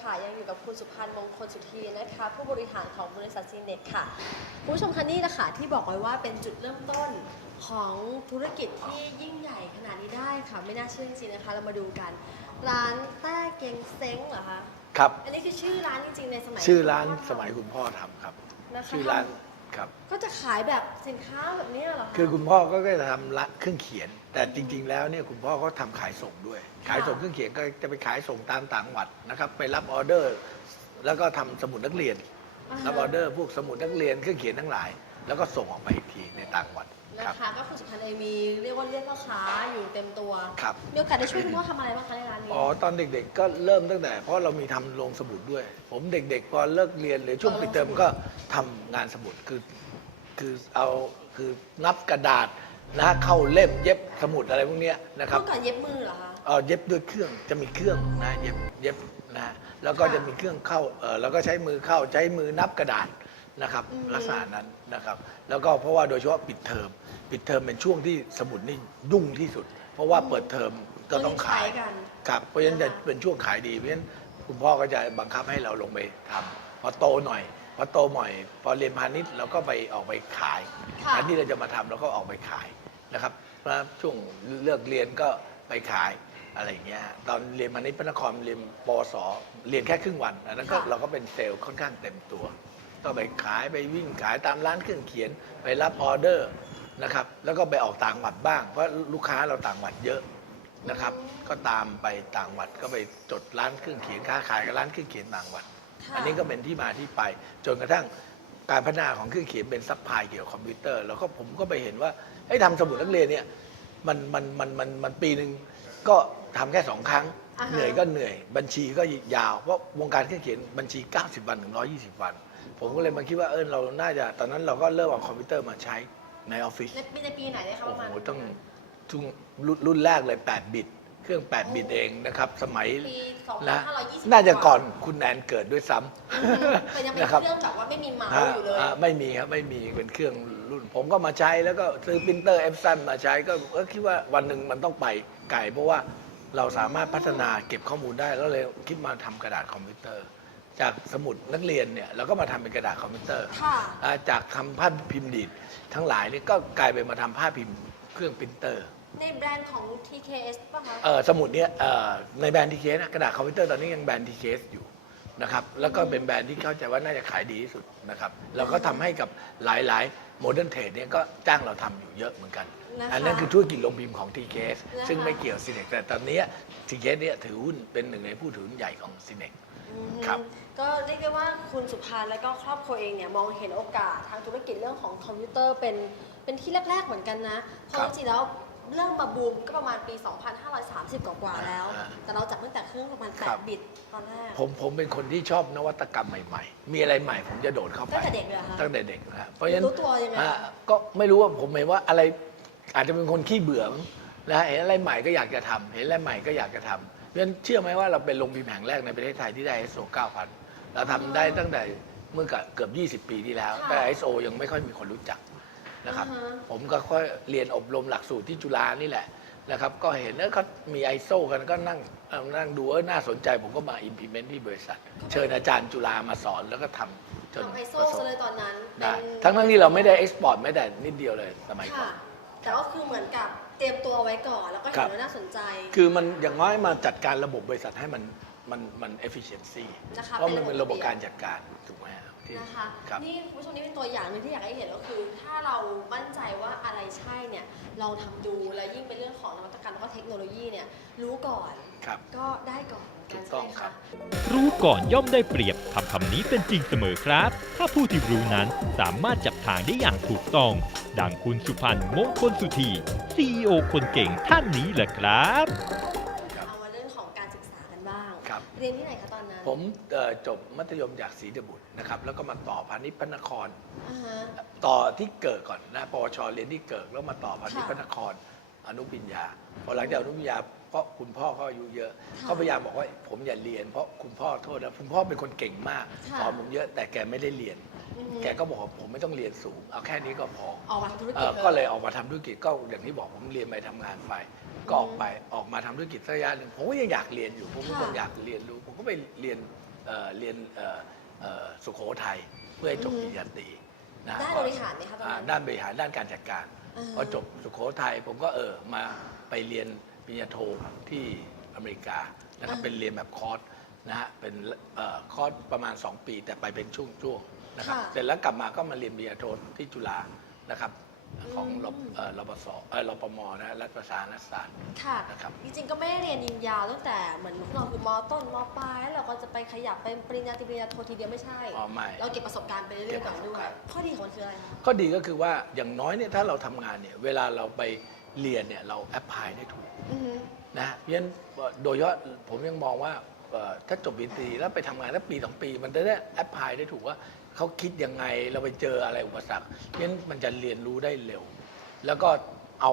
ค่ะ ยังอยู่กับคุณสุพันธ์มงคลสุธีนะคะ ผู้บริหารของบริษัทซีเน็ตค่ะคุณผู้ชมคะนี่แหละค่ะที่บอกไว้ว่าเป็นจุดเริ่มต้นของธุรกิจที่ยิ่งใหญ่ขนาดนี้ได้ค่ะไม่น่าเชื่อจริงๆนะคะ เรามาดูกันร้านแต้เกงเซ้งเหรอคะครับ อันนี้คือชื่อร้านจริงๆในสมัยชื่อร้านคุณพ่สมัยคุณพ่อทำครับ นะคะชื่อร้าน ครับ ก็จะขายแบบสินค้าแบบนี้เหรอคะ คือคุณพ่อก็จะทำร้านเครื่องเขียน แต่จริง ๆ แล้วเนี่ยคุณพ่อก็ทำขายส่งด้วย ขายส่งเครื่องเขียนก็จะไปขายส่งตามต่างจังหวัดนะครับ ไปรับออเดอร์ แล้วก็ทำสมุดนักเรียนาฮะ รับออเดอร์พวกสมุดนักเรียนเครื่องเขียนทั้งหลาย แล้วก็ส่งออกไปอีกทีในต่างจังหวัด นะครับคะ ก็คุณสุพันธ์เองมีเรียกว่าเรียกพ่อค้าอยู่เต็มตัวครับ มีโอกาสได้ช่วยคุณพ่อทำอะไรบ้างคะในร้านนี้ อ๋อตอนเด็กๆก็เริ่มตั้งแต่ เพราะเรามีทำโรงสมุดด้วย ผมเด็กๆพอเลิกเรียนหรือช่วงอ๋อปิดเทอมก็ทำงานสมุดคือคือเอาคือนับกระดาษนะเข้าเล่มเย็บสมุดอะไรพวกเนี้ยนะครับ เมื่อก่อนเย็บมือเหรอคะ เออเย็บด้วยเครื่องจะมีเครื่องนะเย็บเย็บนะฮะแล้วก็ค่ะจะมีเครื่องเข้าเออแล้วก็ใช้มือเข้าใช้มือนับกระดาษนะครับ อืม ลักษณะนั้นนะครับ แล้วก็เพราะว่าโดยเฉพาะปิดเทอม ปิดเทอมเป็นช่วงที่สมุดนี่ยุ่งที่สุด เพราะว่าเปิดเทอมก็ต้องขายใช้กัน ครับเพราะฉะนั้นจะค่ะเป็นช่วงขายดีเพราะฉะนั้นคุณพ่อก็จะบังคับให้เราลงไปทำพอโตหน่อยพอโตหน่อย พอเรียนพาณิชย์เราก็ไปออกไปขายค่ะแทนที่เราจะมาทำเราก็ออกไปขายนะครับเพราะช่วงเลิกเรียนก็ไปขายอะไรอย่างเงี้ยฮะตอนเรียนพาณิชย์พระนครเรียนปวสเรียนแค่ครึ่งวันอันนั้นก็ค่ะ เราก็เป็นเซลล์ค่อนข้างเต็มตัว ก็ไปขายไปวิ่งขายตามร้านเครื่องเขียน ไปรับออเดอร์ นะครับ แล้วก็ไปออกต่างจังหวัดบ้าง เพราะลูกค้าเราต่างจังหวัดเยอะนะครับ ก็ตามไปต่างจังหวัดก็ไปจดร้านเครื่องเขียนค้าขายกับร้านเครื่องเขียนต่างจังหวัด ค่ะ อันนี้ก็เป็นที่มาที่ไป จนกระทั่งการพัฒนาของเครื่องเขียนเป็นซัพพลายเกี่ยวกับคอมพิวเตอร์ แล้วก็ผมก็ไปเห็นว่าไอ้ยทำสมุดนักเรียนเนี่ยมันมันมันมันมันปีหนึ่งก็ทำแค่สองครั้ง อ่าฮะ เหนื่อยก็เหนื่อย บัญชีก็ยาว เพราะวงการเครื่องเขียนบัญชี 90 วันถึง120 วัน ผมก็เลยมาคิดว่าเออเราน่าจะตอนนั้นเราก็เริ่มเอาคอมพิวเตอร์มาใช้ ในออฟฟิศในปีในปีไหนได้คะปโอ้ระมาณโหต้องช่วงรุ่นรุ่นแรกเลย 8 บิต เครื่อง 8 บิตเองนะครับ สมัยปีนะ2520น่าจะก่อนคุณแนนเกิดด้วยซ้แต่ยังำเป็นนะครับเครื่องแบบว่าไม่มีเมาส์อ่าอยู่เลย อ่าไม่มีครับไม่มีเป็นเครื่องรุ่น ผมก็มาใช้แล้วก็ซื้อปรินเตอร์เอฟซันมาใช้ก็เออคิดว่าวันหนึ่งมันต้องไปไกลเพราะว่าเราสามารถพัฒนาเก็บข้อมูลได้แล้วเลยคิดมาทำกระดาษคอมพิวเตอร์ จากสมุดนักเรียนเนี่ยเราก็มาทำเป็นกระดาษคอมพิวเตอร์ ค่ะอ่าจากทำภาพพิมพ์ดีดทั้งหลายนี่ก็กลายเป็นมาทำภาพพิมพ์เครื่องปรินเตอร์ ในแบรนด์ของ TKS ป่ะคะ เอ่อสมุดเนี้ยเอ่อในแบรนด์ทีเคสกระดาษคอมพิวเตอร์ตอนนี้ยังแบรนด์ทีเคสอยู่นะครับแล้วก็เป็นแบรนด์ที่เข้าใจว่าน่าจะขายดีที่สุดนะครับเราก็ทำให้กับหลายๆโมเดิร์นเทรดเนี่ยก็จ้างเราทำอยู่เยอะเหมือนกัน นะคะอันนั้นคือธุรกิจโรงพิมพ์ของ t k s นะคะ ซึ่งไม่เกี่ยวซีเน็กแต่ตอนเนี้ทีเคสเนี่ยถือหุ้นเป็นหนึ่งในผู้ถือหุ้นใหญ่ของซีเน็ก อืมครับ ก็เรียกได้ว่าคุณสุภาและก็ครอบครัวเองเนี่ยมองเห็นโอกาสทางธุรกิจเรื่องของคอมพิวเตอร์เป็นเป็นที่แรก ๆ เหมือนกันนะเพราะครัจบริงๆแล้วเริ่มมาบูมก็ประมาณปี 2530 กว่าๆแล้ว อ่าแต่เราจับตั้งแต่เครื่องประมาณ ครับ 8 บิตตอนแรก ผมผมเป็นคนที่ชอบนวัตกรรมใหม่ๆ มีอะไรใหม่ผมจะโดดเข้าไปตั้งแต่เด็กเลยเหรอคะตั้งแต่เด็กนะครับเพราะฉะนั้นรู้ตัวยังไงอ่าคะก็ไม่รู้ว่าผมเห็นว่าอะไรอาจจะเป็นคนขี้เบื่อมั้งนะเห็นอะไรใหม่ก็อยากจะทำเห็นอะไรใหม่ก็อยากจะทำเพราะฉะนั้นเชื่อไหมว่าเราเป็นโรงพิมพ์แห่งแรกในประเทศไทยที่ได้ ISO 9000 เราทำได้ตั้งแต่เมื่อเกือบ 20 ปีที่แล้วแต่ ISO ยังไม่ค่อยมีคนรู้จักนะครับอ่าฮะ ผมก็ค่อยเรียนอบรมหลักสูตรที่จุฬานี่แหละนะครับ ก็เห็นเออเขามีไอโซกันก็นั่งเอ่อนั่งดูเออน่าสนใจ ผมก็มา implement ที่บริษัท เชิญอาจารย์จุฬามาสอนแล้วก็ทำจนทำไอโซประสบซะเลยตอนนั้นได้เป็นทั้งทั้งที่เราไม่ได้เอ็กซ์พอร์ตแม้แต่นิดเดียวเลยสมัยก่อค่ะ น แต่ก็คือเหมือนกับ เตรียมตัวไว้ก่อนแล้วก็ครัเห็นบว่าน่าสนใจ คือมันอย่างน้อยมาจัดการระบบบริษัทให้มันมันมัน efficiency นะคะเพราะมันเป็เป็นนระระบบบบการจัดการถูกไหมครับที่นะคะครับนี่คุณผู้ชมนี่เป็นตัวอย่างหนึ่งที่อยากให้เห็นก็คือ ถ้าเรามั่นใจว่าอะไรใช่เนี่ยลองทำดูแล้วยิ่งเป็นเรื่องของนวัตกรรมแล้วก็เทคโนโลยีเนี่ยรู้ก่อนครับก็ได้ก่อนเหมืน ถูนกต้องใช่ไหมะครับ รู้ก่อนย่อมได้เปรียบคำคำนี้เป็นจริงเสมอครับ ถ้าผู้ที่รู้นั้นสามารถจับทางได้อย่างถูกต้อง ดังคุณสุพันธ์มงคลสุธี CEO คนเก่งท่านนี้แหละครับ เอามาเรื่องของการศึกษากันบ้าง ครับ เรียนที่ไหนคะตอนนั้นผมเอ่อจบมัธยมจากศรีดบุตรนะครับ แล้วก็มาต่อพาณิชย์พระนคร อ่าฮะ ต่อที่เกิดก่อนนะปวชเรียนที่เกิดแล้วมาต่อพาณิชย์ค่ะพระนครอนุปริญญาพอหลังจากอนุปริญญา เพราะคุณพ่อเขาอายุเยอะค่ะเขาพยายามบอกว่าผมอย่าเรียน เพราะคุณพ่อโทษนะคุณพ่อเป็นคนเก่งมากค่ะสอนผมเยอะแต่แกไม่ได้เรียนอือฮึแกก็บอกว่าผมไม่ต้องเรียนสูง เอาแค่นี้ก็พอออกมาทำธุรเอ่กิจอก็เลยออกมาทำธุรกิจก็อย่างที่บอกผมเรียนไปทำงานไป ก็ออกไปออกมาทำธุรกิจสักระยะหนึ่งผมก็ยังอยากเรียนอยู่ผมเป็นคนค่ะอยากเรียนรู้ผมก็ไปเรียนเอ่อเรียนเอ่อเอ่อสุโขทัยเพื่อให้จบอือฮึปริญญาตรีนะด้านก็บริหารไหมคะตอนอ่านั้นด้านบริหารด้านการจัดการ อ่า พอจบสุโขทัยผมก็เออมาไปเรียน ปริญญาโทที่อเมริกานะครับเป็นเรียนแบบคอร์สนะฮะเป็นเอ่อคอร์สประมาณ 2 ปี แต่ไปเป็นช่วงๆนะครับค่ะ เสร็จแล้วกลับมาก็มาเรียนปริญญาโทที่จุฬานะครับของอืมรปเอ่อรปศเอ่อรปมนะรัฐประศาสนศาสตร์ ค่ะ นะครับ จริงๆ ก็ไม่ได้เรียนยิงยาวตั้งแต่เหมือนพวกเราคือมต้นมปลายแล้วเราก็จะไปขยับเป็นปริญญาตรีปริญญาโททีเดียวไม่ใช่ อ๋อไม่ เราเก็บประสบการณ์ไปเรื่อยๆก่อนด้วยเก็บประสบการณ์ข้อดีของมันคืออะไรคะ ข้อดีก็คือว่าอย่างน้อยเนี่ยถ้าเราทำงานเนี่ยเวลาเราไปเรียนเนี่ยเราแอพพลายได้ถูกอือฮึ นะเพราะฉะนั้นโดยเฉพาะผมยังมองว่าเอ่อถ้าจบปริญญาตรีแล้วไปทำงานแล้วปีสองปี มันจะได้แอพพลายได้ถูกว่าเขาคิดยังไงเราไปเจออะไรอุปสรรคเพราะฉะนั้นมันจะเรียนรู้ได้เร็ว แล้วก็เอา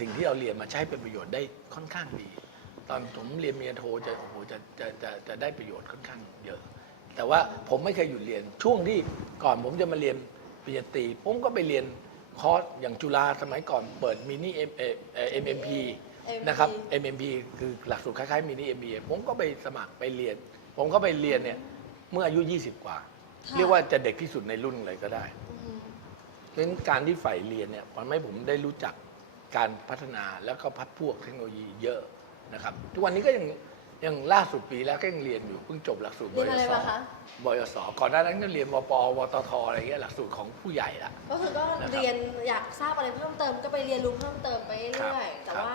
สิ่งที่เราเรียนมาใช้เป็นประโยชน์ได้ค่อนข้างดี ตอนผมเรียนเมียโทจะโอ้โหจะจะจะจะได้ประโยชน์ค่อนข้างเยอะ แต่ว่าผมไม่เคยหยุดเรียนช่วงที่ก่อนผมจะมาเรียนปริญญาตรีผมก็ไปเรียนคอร์สอย่างจุฬาสมัยก่อนเปิดมินิเอ็มเอ็มเอ็มพี นะครับ MMP คือหลักสูตรคล้ายๆมินิ MBA ผมก็ไปสมัครไปเรียน ผมก็ไปเรียนเนี่ยเมื่ออายุ 20 กว่า ค่ะ เรียกว่าจะเด็กที่สุดในรุ่นเลยก็ได้อือฮึเพราะฉะนั้นการที่ใฝ่เรียนเนี่ยมันให้ผมได้รู้จักการพัฒนาแล้วก็พัดพวกเทคโนโลยีเยอะนะครับ ทุกวันนี้ก็ยังยังล่าสุดปีแล้วก็ยังเรียนอยู่เพิ่งจบหลักสูตรบเรียนยอะไรศมาคะ บยศก่อนหน้านั้นก็เรียนวปวตทอะไรเงี้ยหลักสูตรของผู้ใหญ่ละ ก็คือก็นะครับเรียนอยากทราบอะไรเพิ่มเติมก็ไปเรียนรู้เพิ่มเติมไปเรื่อยๆ ครับแต่ว่า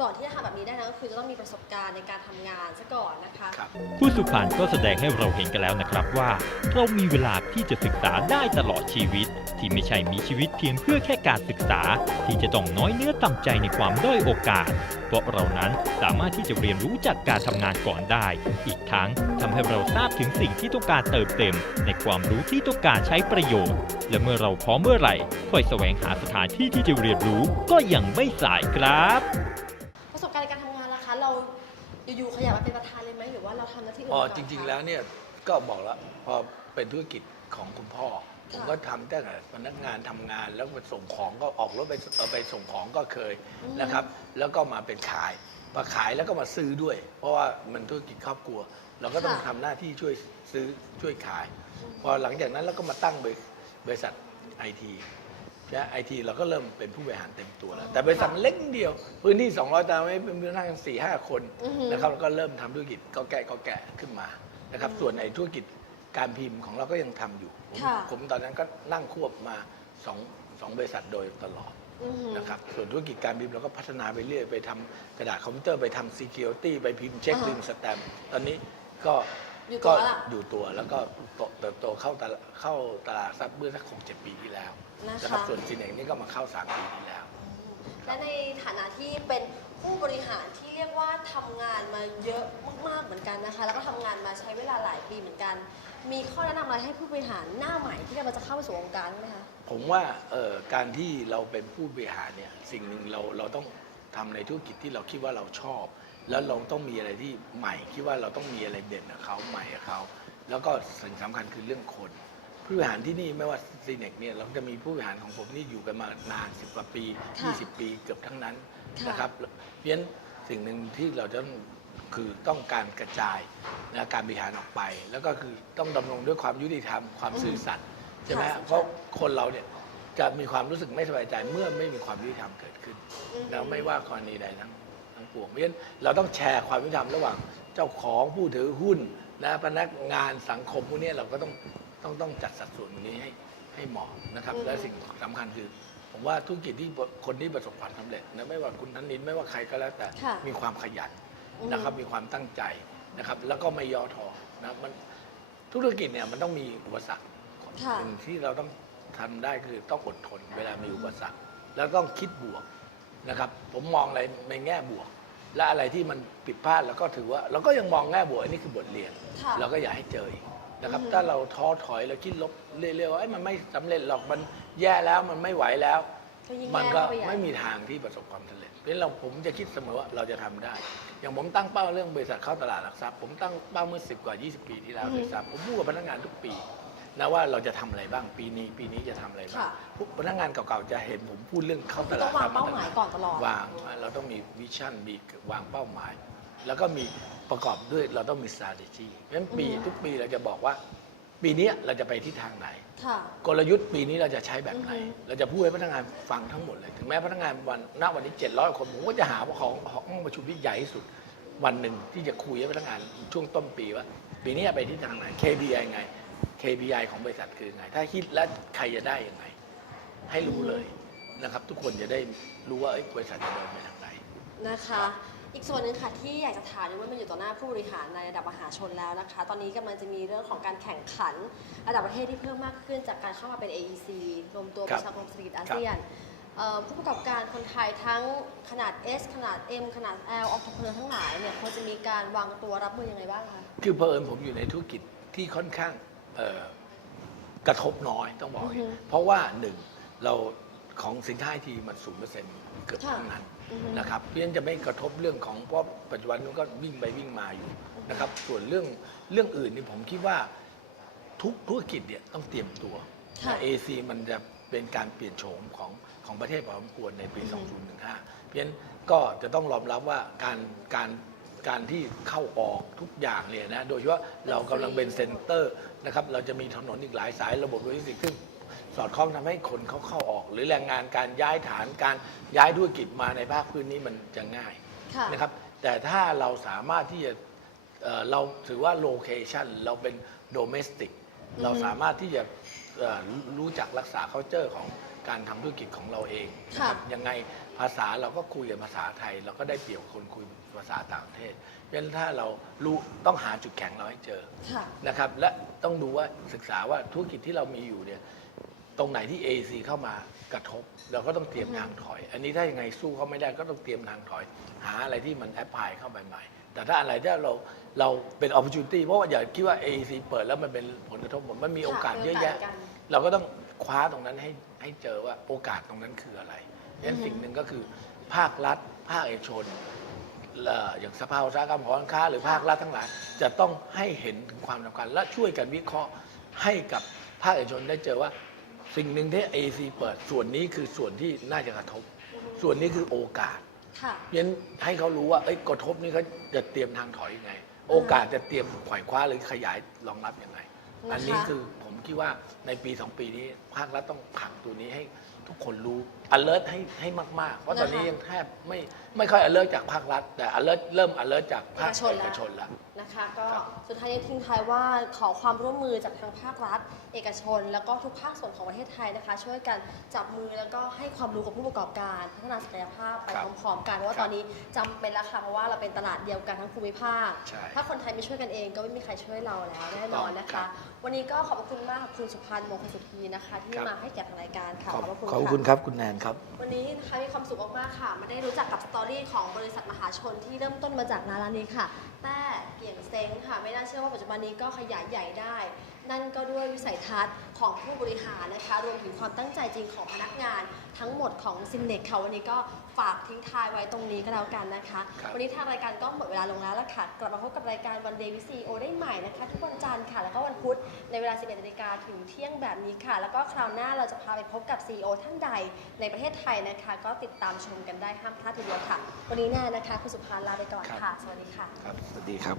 ก่อนที่จะทำแบบนี้ได้นะก็คือจะต้องมีประสบการณ์ในการทำงานซะก่อนนะคะครับผู้สุพรรณก็แสดงให้เราเห็นกันแล้วนะครับว่า เรามีเวลาที่จะศึกษาได้ตลอดชีวิต ที่ไม่ใช่มีชีวิตเพียงเพื่อแค่การศึกษา ที่จะต้องน้อยเนื้อต่ำใจในความด้อยโอกาส เพราะเรานั้นสามารถที่จะเรียนรู้จากการทำงานก่อนได้ อีกทั้งทำให้เราทราบถึงสิ่งที่ต้องการเติมเต็ม ในความรู้ที่ต้องการใช้ประโยชน์ และเมื่อเราพร้อมเมื่อไหร่ค่อยแสวงหาสถานที่ที่จะเรียนรู้ก็ยังไม่สายครับ อยู่ๆขยับมาเป็นประธานเลยไหมหรือว่าเราทำหน้าที่อื่นอ๋อมาก่อนจริงคะๆแล้วเนี่ยก็บอกแล้วพอเป็นธุรกิจของคุณพ่อ ผมค่ะก็ทำตั้งแต่พนักงานทำงานแล้วไปส่งของก็ออกรถไปเอาไปส่งของก็เคยอืมนะครับ แล้วก็มาเป็นขายมาขายแล้วก็มาซื้อด้วย เพราะว่ามันธุรกิจครอบครัว เราก็ต้องทำหน้าที่ช่วยซื้อช่วยขาย พอหลังจากนั้นเราก็มาตั้งบริบริษัทไอที นะไอทีเราก็เริ่มเป็นผู้บริหารเต็มตัวแล้ว แต่บริษัทมันเล็กนิดเดียว พื้นที่ 200 ตารางเมตรเป็นพนักงานสี่ห้าคนอือฮึนะครับแล้วก็เริ่มทำธุรกิจก็แก่ก็แก่ขึ้นมานะครับส่วนในธุรกิจการพิมพ์ของเราก็ยังทำอยู่ผมค่ะ ผมตอนนั้นก็นั่งควบมาสองสองบริษัทโดยตลอด อือฮึนะครับส่วนธุรกิจการพิมพ์เราก็พัฒนาไปเรื่อยไปทำกระดาษคอมพิวเตอร์ไปทำ security ไปพิมพ์เช็คอ่าฮะพิมพ์สแตมป์ตอนนี้ก็อยู่ตัก็วแล้วล่ะอยู่ตัวแล้วก็เติบโตเข้าตลาดเข้าตลาดทรัพย์เมื่อสักหกเจ็ดปีที่แล้ว นะคะ นะครับส่วนซีเน็กนี่ก็มาเข้าสามปีที่แล้ว และในฐานะที่เป็นผู้บริหารที่เรียกว่าทำงานมาเยอะมากๆเหมือนกันนะคะ แล้วก็ทำงานมาใช้เวลาหลายปีเหมือนกัน มีข้อแนะนำอะไรให้ผู้บริหารหน้าใหม่ที่กำลังจะเข้าไปสู่วงการไหมคะผมว่าเอ่อการที่เราเป็นผู้บริหารเนี่ยสิ่งหนึ่งเราเราต้องทำในธุรกิจที่เราคิดว่าเราชอบ แล้วเราต้องมีอะไรที่ใหม่คิดว่าเราต้องมีอะไรเด่นกับเขาใหม่กับเขาแล้วก็สิ่งสำคัญคือเรื่องคน ผู้บริหารที่นี่ไม่ว่าซีเน็กเนี่ยเราจะมีผู้บริหารของผมนี่อยู่กันมานานสิบกว่าปีค่ะ 20 ปีเกือบทั้งนั้นค่ะนะครับเพราะฉะนั้นสิ่งหนึ่งที่เราจะต้องคือต้องการกระจายนะการบริหารออกไป แล้วก็คือต้องดำรงด้วยความยุติธรรมความซื่อสัตย์ใช่ไหมค่ะ เพราะคนเราเนี่ยจะมีความรู้สึกไม่สบายใจเมื่อไม่มีความยุติธรรมเกิดขึ้นอือฮึแล้วไม่ว่ากรณีใดทั้งทั้งปวงเพราะฉะนั้นเราต้องแชร์ความยุติธรรมระหว่างเจ้าของผู้ถือหุ้นนะพนักงานสังคมพวกเนี้ยเราก็ต้อง ต้องต้องจัดสัดส่วนตรงนี้ให้ให้เหมาะนะครับอือฮึและสิ่งสำคัญคือ ผมว่าธุรกิจที่คนที่ประสบความสำเร็จนะไม่ว่าคุณธนินไม่ว่าใครก็แล้วแต่ค่ะ มีความขยันอืมนะครับ มีความตั้งใจนะครับ แล้วก็ไม่ย่อท้อนะมันธุรกิจเนี่ยมันต้องมีอุปสรรคค่ะ สิ่งที่เราต้องทำได้คือต้องอดทนเวลามีอุปสรรค แล้วต้องคิดบวกนะครับ ผมมองอะไรในแง่บวก และอะไรที่มันผิดพลาดเราก็ถือว่า เราก็ยังมองแง่บวกอันนี้คือบทเรียน ค่ะ เราก็อย่าให้เจออีก นะครับอือฮึถ้าเราท้อถอยเราคิดลบเรื่อยๆว่าเอ้ยมันไม่สำเร็จหรอกมันแย่แล้วมันไม่ไหวแล้ว ก็ยิ่งมันแย่ก็เข้าไปใหญ่ ไม่มีทางที่ประสบความสำเร็จเพราะฉะนั้นเราผมจะคิดเสมอว่าเราจะทำได้ อย่างผมตั้งเป้าเรื่องบริษัทเข้าตลาดหลักทรัพย์ผมตั้งเป้าเมื่อ 10 กว่า 20 ปีที่แล้วอือฮึด้วยซ้ำผมพูดกับพนักงานทุกปีนะว่าเราจะทำอะไรบ้างปีนี้ปีนี้จะทำอะไรบ้างค่ะ พวกพนักงานเก่าๆจะเห็นผมพูดเรื่องเข้าตต้ลาอดงวางเป้าหมายก่อนตลอด วางเราต้องมีวิชั่นมีวางเป้าหมาย แล้วก็มีประกอบด้วยเราต้องมี strategy เพราะฉะนั้นปีอือฮึทุกปีเราจะบอกว่า ปีนี้เราจะไปที่ทางไหน ค่ะ กลยุทธ์ปีนี้เราจะใช้แบบไหน อือฮึ เราจะพูดให้พนักงานฟังทั้งหมดเลย ถึงแม้พนักงานวันณวันนี้ 700 คนผมก็จะหาว่าของห้องประชุมที่ใหญ่ที่สุด วันหนึ่งที่จะคุยให้พนักงานช่วงต้นปีว่า ปีนี้ไปที่ทางไหน KPI ไง KPI ของบริษัทคือไง ถ้าคิดแล้วใครจะได้ยังไง ให้รู้เลยนะครับ ทุกคนจะได้รู้ว่าเอ้ยบริษัทจะเดินไปทางไหน นะคะ อีกส่วนหนึ่งค่ะที่อยากจะถามเนี่ยว่ามันอยู่ต่อหน้าผู้บริหารในระดับมหาชนแล้วนะคะ ตอนนี้กำลังจะมีเรื่องของการแข่งขัน ระดับประเทศที่เพิ่มมากขึ้นจากการเข้ามาเป็น AEC รวมตัวครัปบระชาคมเศรษฐกิจอาเซียนเอ่อผู้ประกอบการคนไทยทั้งขนาด S ขนาด M ขนาด L ออฟเ e อร์ทั้งหลายเนี่ยควรจะมีการวางตัวรับมือยังไงบ้างคะคือเพอเอิญผมอยู่ในธุรกิจที่ค่อนข้างเอ่อกระทบน้อยต้องบอกอย่างนี้อือฮึเพราะว่าหนึ่งเราของสินค้าไอทีมันศูนย์เปอร์เซ็นต์เกือบค่ะทั้งนั้นอือฮึ นะครับเพราะฉะนั้นจะไม่กระทบเรื่องของเพราะปัจจุบันมันก็วิ่งไปวิ่งมาอยู่นะครับ ส่วนเรื่องเรื่องอื่นนี่ผมคิดว่าทุกธุรกิจเนี่ยต้องเตรียมตัวค่ะเอซีมันจะเป็นการเปลี่ยนโฉมของของประเทศพอสมควรในปีอือฮึ2015 เพราะฉะนั้นก็จะต้องยอมรับว่าการการการที่เข้าออกทุกอย่างเนี่ยนะ โดยเฉพาะเรากำลังเป็นเซ็นเตอร์นะครับ เราจะมีถนนอีกหลายสายระบบโลจิสติกส์ซึ่ง สอดคล้องทำให้คนเขาเข้าออก หรือแรงงานการย้ายฐานการย้ายธุรกิจมาในภาคพื้นนี้มันจะง่ายค่ะ นะครับแต่ถ้าเราสามารถที่จะเอ่อเราถือว่าโลเคชันเราเป็นโดเมสติกอือฮึเราสามารถที่จะเอ่อรู้รู้จักรักษา culture ของการทำธุรกิจของเราเองนะครับยังไงภาษาเราก็คุยกันภาษาไทย เราก็ได้เปรียบคนคุยภาษาต่างประเทศเพราะฉะนั้นถ้าเรารู้ต้องหาจุดแข็งเราให้เจอ ค่ะ นะครับและต้องดูว่าศึกษาว่าธุรกิจที่เรามีอยู่เนี่ย ตรงไหนที่ AC เข้ามากระทบ เราก็ต้องเตรียมทางถอย อันนี้ถ้ายังไงสู้เขาไม่ได้ก็ต้องเตรียมทางถอย หาอะไรที่มันแอพพลายเข้าไปใหม่ แต่ถ้าอะไรที่เราเราเป็น opportunity เพราะว่าอย่าคิดว่า AEC เปิดแล้วมันเป็นผลกระทบหมดมันมีโอกาสเยอะแยะค่ะมีโอกาสกันเราก็ต้องคว้าตรงนั้นให้ให้เจอว่าโอกาสตรงนั้นคืออะไรงั้นอือฮึสิ่งหนึ่งก็คือภาครัฐ ภาคเอกชนเอ่ออย่างสภาอุตสาหกรรมหอการค้า หรือภาครัฐทั้งหลาย จะต้องให้เห็นถึงความสำคัญและช่วยกันวิเคราะห์ให้กับภาคเอกชนได้เจอว่า สิ่งหนึ่งที่ AC เปิดส่วนนี้คือส่วนที่น่าจะกระทบ ส่วนนี้คือโอกาสค่ะยันให้เขารู้ว่าเอ้ยกระทบนี่เขาจะเตรียมทางถอยยังไง โอกาสจะเตรียมขวายคว้าหรือขยายรองรับยังไง นะคะ อันนี้คือผมคิดว่าในปีสองปีนี้ภาครัฐต้องผลักตัวนี้ให้ ทุกคนรู้ alert ให้ให้มาก ๆ เพราะตอนนี้นะคะยังแทบไม่ไม่ค่อย alert จากภาครัฐ แต่ alert เริ่ม alert จากภาคเอกชนเอแล้วกชนแล้ว นะคะก็ครับ สุดท้ายยังทิ้งท้ายว่าขอความร่วมมือจากทางภาครัฐ เอกชน แล้วก็ทุกภาคส่วนของประเทศไทยนะคะ ช่วยกันจับมือแล้วก็ให้ความรู้กับผู้ประกอบการพัฒนาศักยภาพไปครับพร้อมๆกันเพราะว่าครับตอนนี้จำเป็นแล้วค่ะเพราะว่าเราเป็นตลาดเดียวกันทั้งภูมิภาค ใช่ ถ้าคนไทยไม่ช่วยกันเองก็ไม่มีใครช่วยเราแล้วแน่นอนนะครัคะ บวันนี้ก็ขอบพระคุณมากค่ะคุณสุพันธ์มงคลสุธีนะคะ ที่ครับมาให้เกียรติทางรายการค่ะขอบพระขอบะคุณครับคุณแนนครับ วันนี้นะคะมีความสุขมากๆค่ะมาได้รู้จักกับสตอรี่ของบริษัทมหาชนที่เริ่มต้นมาจากร้านร้านนี้ค่ะ แต่เกี่ยงเซ้งค่ะไม่น่าเชื่อว่าปัจจุบันนี้ก็ขยายใหญ่ได้ นั่นก็ด้วยวิสัยทัศน์ของผู้บริหารนะคะ รวมถึงความตั้งใจจริงของพนักงานทั้งหมดของซินเน็กค่ะวันนี้ก็ฝากทิ้งท้ายไว้ตรงนี้ก็แล้วกันนะคะครับวันนี้ทางรายการก็หมดเวลาลงแล้วละค่ะ กลับมาพบกับรายการวันเดย์วิซีโอได้ใหม่นะคะ ทุกวันจันทร์ค่ะ แล้วก็วันพุธในเวลา 11นาฬิกาถึงเที่ยงแบบนี้ค่ะ แล้วก็คราวหน้าเราจะพาไปพบกับ CEO ท่านใดในประเทศไทยนะคะ ก็ติดตามชมกันได้ห้ามพลาดทีเดียวค่ะ วันนี้แน่นะคะคุณสุภาลาไปก่อนค่ะ สวัสดีค่ะครับสวัสดีครับ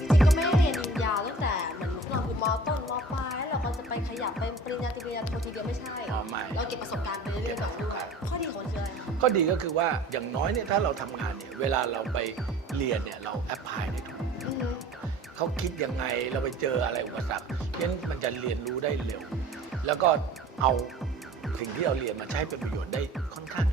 จริงๆก็ไม่ได้เรียนยิงยาวตั้งแต่เหมือนเราคือมอต้นมอปลายแล้วเราก็จะไปขยับเป็นปริญญาตรีปริญญาโททีเดียวไม่ใช่ อ๋อไม่ เราเก็บประสบการณ์ไปเรื่อยๆแบบด้วยข้อดีของมันคืออะไรก็ดีก็คือว่าอย่างน้อยเนี่ยถ้าเราทำงานเนี่ยเวลาเราไปเรียนเนี่ยเราแอพพลายได้ถูกอือฮึเขาคิดยังไงเราไปเจออะไรอุปสรรคเพราะฉะนั้นมันจะเรียนรู้ได้เร็ว แล้วก็เอา สิ่งที่เราเรียนมาใช้เป็นประโยชน์ได้ค่อนข้าง